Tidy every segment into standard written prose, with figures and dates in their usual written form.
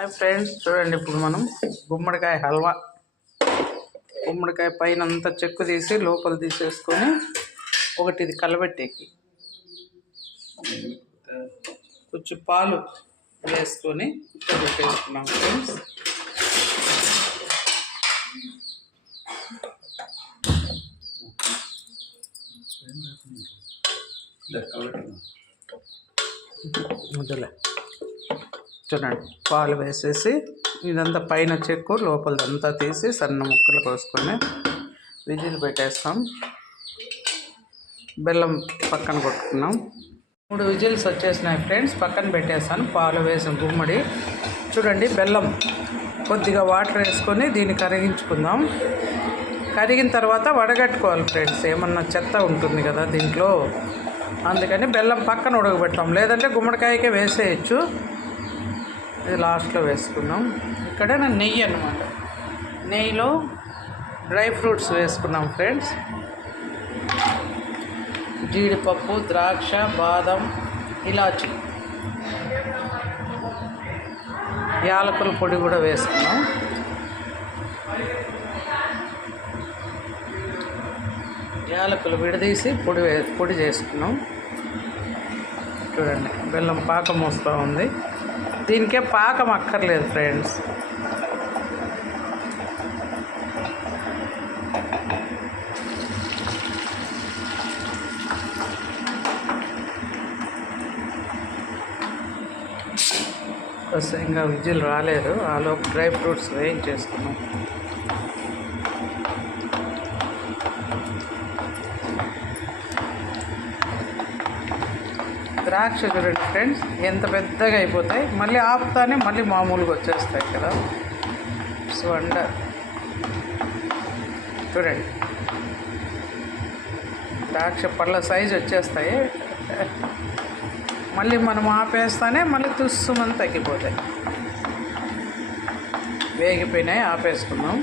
Hi friends, చూడండి ఇప్పుడు మనం గుమ్మడికాయ హల్వా. గుమ్మడికాయ పైన అంతా చెక్కు తీసి లోపల తీసేసుకొని ఒకటి ఇది కలబెట్టేకి కొంచెం పాలు వేసుకొని పెట్టేసుకున్నాం ఫ్రెండ్స్. చూడండి, పాలు వేసేసి ఇదంతా పైన చెక్కు లోపలదంతా తీసి సన్న ముక్కలు కోసుకొని విజిల్ పెట్టేస్తాం. బెల్లం పక్కన కొట్టుకున్నాం. 3 విజిల్స్ వచ్చేసినాయి ఫ్రెండ్స్. పక్కన పెట్టేస్తాను. పాలు వేసిన గుమ్మడి. చూడండి, బెల్లం కొద్దిగా వాటర్ వేసుకొని దీన్ని కరిగించుకుందాం. కరిగిన తర్వాత వడగట్టుకోవాలి ఫ్రెండ్స్. ఏమన్నా చెత్త ఉంటుంది కదా దీంట్లో, అందుకని బెల్లం పక్కన ఉడకబెట్టాం. లేదంటే గుమ్మడికాయకే వేసేయచ్చు. ఇది లాస్ట్లో వేసుకున్నాం. ఇక్కడ నెయ్యి అన్నమాట. నెయ్యిలో డ్రై ఫ్రూట్స్ వేసుకున్నాం ఫ్రెండ్స్. జీడిపప్పు, ద్రాక్ష, బాదం, ఇలాచి, యాలకుల పొడి కూడా వేసుకున్నాం. యాలకులు విడదీసి పొడి చేసుకున్నాం. చూడండి, బెల్లం పాకం వస్తూ ఉంది. దీనికే పాకం అక్కర్లేదు ఫ్రెండ్స్. ఇంకా విజిల్ రాలేదు. ఆలోపు డ్రై ఫ్రూట్స్ వేయించేసుకున్నాం. ద్రాక్ష చూడండి ఫ్రెండ్స్, ఎంత పెద్దగా అయిపోతాయి. మళ్ళీ ఆపుతానే మళ్ళీ మామూలుగా వచ్చేస్తాయి కదా. వండర్. చూడండి, ద్రాక్ష పళ్ళ సైజు వచ్చేస్తాయి. మళ్ళీ మనం ఆపేస్తానే మళ్ళీ తుస్సుమని తగ్గిపోతాయి. వేగిపోయినాయి, ఆపేసుకున్నాం.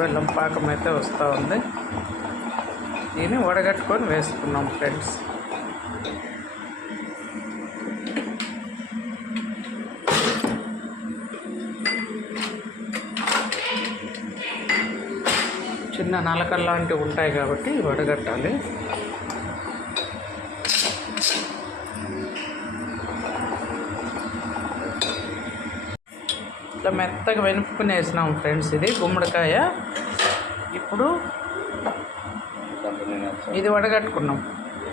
బెల్లం పాకం అయితే వస్తూ ఉంది. దీన్ని వడగట్టుకొని వేసుకున్నాం ఫ్రెండ్స్. చిన్న నలకలు లాంటివి ఉంటాయి కాబట్టి వడగట్టాలి. ఇట్లా మెత్తగా వెనుపుకుని వేసినాం ఫ్రెండ్స్. ఇది గుమ్మడికాయ. ఇప్పుడు ఇది వడగట్టుకున్నాం.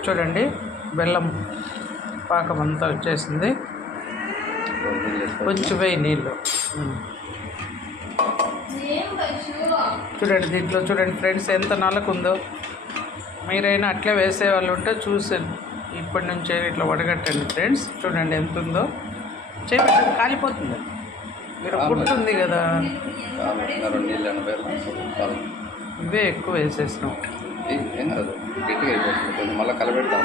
చూడండి, బెల్లం పాకం అంతా వచ్చేసింది. కొంచెం వేయి నీళ్ళు. చూడండి, దీంట్లో చూడండి ఫ్రెండ్స్ ఎంత నలకుందో. మీరైనా అట్లే వేసేవాళ్ళు ఉంటే చూసి ఇప్పటి నుంచే ఇట్లా వడగట్టండి ఫ్రెండ్స్. చూడండి ఎంత ఉందో. చేయబెట్టండి, కాలిపోతుంది. మీరు గుర్తుంది కదా, ఇవే ఎక్కువ వేసేసినాం. మళ్ళీ కలబెడతాం.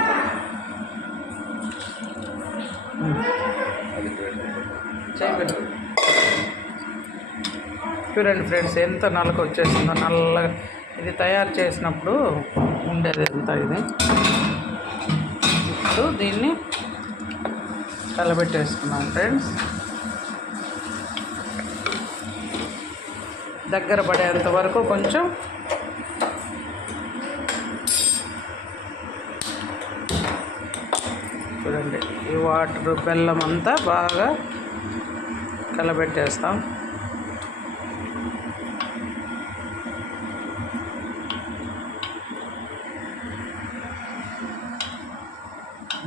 చూడండి ఫ్రెండ్స్ ఎంత నల్లగా వచ్చేసిందో. నల్లగా ఇది తయారు చేసినప్పుడు ఉండేది ఎంత ఇది. ఇప్పుడు దీన్ని కలబెట్టేసుకున్నాం ఫ్రెండ్స్. దగ్గర పడేంత వరకు కొంచెం చూడండి, ఈ వాటర్ బెల్లం అంతా బాగా కలబెట్టేస్తాం.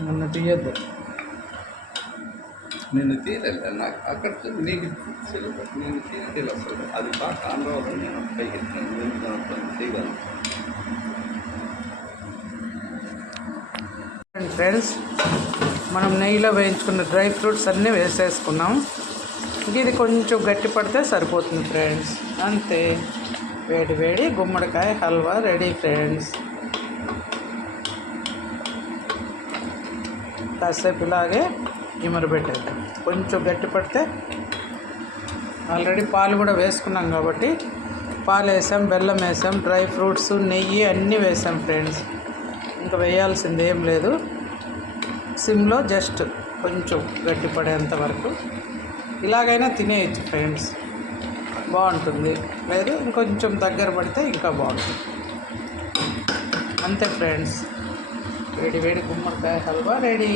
నన్ను తీయద్దు. నేను తీయలేదు. నాకు అక్కడ నీకు నేను తీయలేదు అసలు. అది బాగా ఆంధ్రలో నేను పైకి తీయగలను. ఫ్రెండ్స్, మనం నెయ్యిలో వేయించుకున్న డ్రై ఫ్రూట్స్ అన్నీ వేసేసుకున్నాం. ఇది కొంచెం గట్టి పడితే సరిపోతుంది ఫ్రెండ్స్. అంతే, వేడి వేడి గుమ్మడికాయ హల్వా రెడీ ఫ్రెండ్స్. కాసేపు ఇలాగే ఇమరబెట్టేద్దాం. కొంచెం గట్టి పడితే, ఆల్రెడీ పాలు కూడా వేసుకున్నాం కాబట్టి పాలు వేసాం, బెల్లం వేసాం, డ్రై ఫ్రూట్స్, నెయ్యి అన్నీ వేసాం ఫ్రెండ్స్. ఇంకా వేయాల్సింది ఏం లేదు. సిమ్లో జస్ట్ కొంచెం గట్టిపడేంత వరకు ఇలాగైనా తినేయచ్చు ఫ్రెండ్స్, బాగుంటుంది. లేదు ఇంకొంచెం దగ్గర పడితే ఇంకా బాగుంటుంది. అంతే ఫ్రెండ్స్, వేడి వేడి గుమ్మడికాయ హల్వా రెడీ.